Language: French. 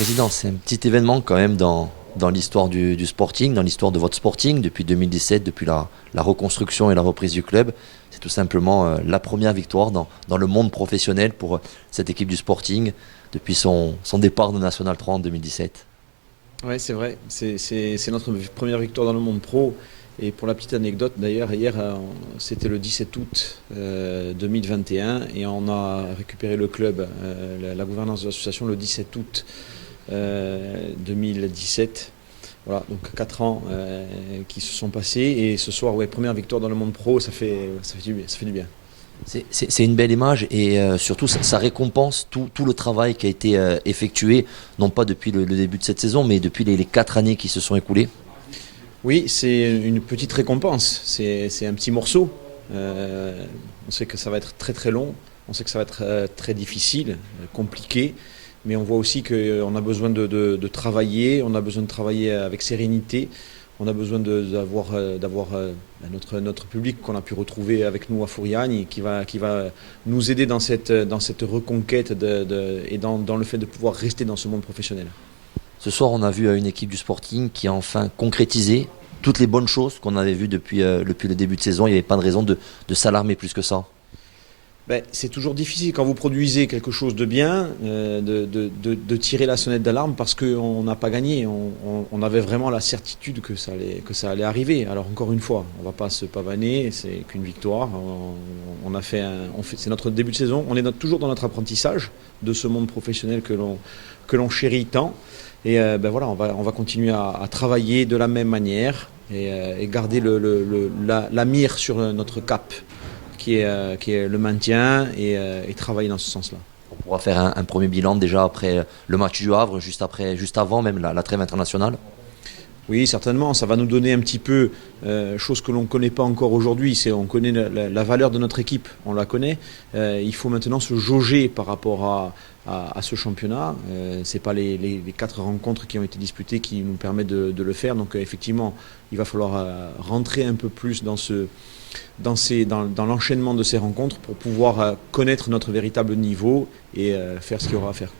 Président, c'est un petit événement quand même dans l'histoire du Sporting, dans l'histoire de votre Sporting depuis 2017, depuis la reconstruction et la reprise du club. C'est tout simplement la première victoire dans le monde professionnel pour cette équipe du Sporting depuis son départ de National 3 en 2017. Ouais, c'est vrai. C'est notre première victoire dans le monde pro. Et pour la petite anecdote, d'ailleurs, hier, c'était le 17 août 2021 et on a récupéré le club, la gouvernance de l'association, le 17 août 2017. Voilà, donc 4 ans qui se sont passés et ce soir, ouais, première victoire dans le monde pro, ça fait du bien. Ça fait du bien. C'est une belle image et surtout ça récompense tout le travail qui a été effectué, non pas depuis le début de cette saison, mais depuis les 4 années qui se sont écoulées. Oui, c'est une petite récompense, c'est un petit morceau. On sait que ça va être très très long, on sait que ça va être très difficile, compliqué, mais on voit aussi qu'on a besoin de travailler, on a besoin de travailler avec sérénité, on a besoin d'avoir notre public qu'on a pu retrouver avec nous à Fouriagne, qui va nous aider dans cette reconquête et dans le fait de pouvoir rester dans ce monde professionnel. Ce soir, on a vu une équipe du Sporting qui a enfin concrétisé toutes les bonnes choses qu'on avait vues depuis le début de saison. Il n'y avait pas de raison de s'alarmer plus que ça. Ben, c'est toujours difficile quand vous produisez quelque chose de bien de tirer la sonnette d'alarme parce qu'on n'a pas gagné. On avait vraiment la certitude que ça allait arriver. Alors encore une fois, on ne va pas se pavaner, c'est qu'une victoire. C'est notre début de saison. On est toujours dans notre apprentissage de ce monde professionnel que l'on chérit tant. Et ben voilà, on va continuer à travailler de la même manière et garder la mire sur notre cap qui est le maintien et travailler dans ce sens-là. On pourra faire un premier bilan déjà après le match du Havre, juste avant même la trêve internationale. Oui, certainement, ça va nous donner un petit peu, chose que l'on ne connaît pas encore aujourd'hui, on connaît la valeur de notre équipe, on la connaît. Il faut maintenant se jauger par rapport à ce championnat. Ce n'est pas les 4 rencontres qui ont été disputées qui nous permettent de le faire. Donc effectivement, il va falloir rentrer un peu plus dans l'enchaînement de ces rencontres pour pouvoir connaître notre véritable niveau et faire ce qu'il y aura à faire.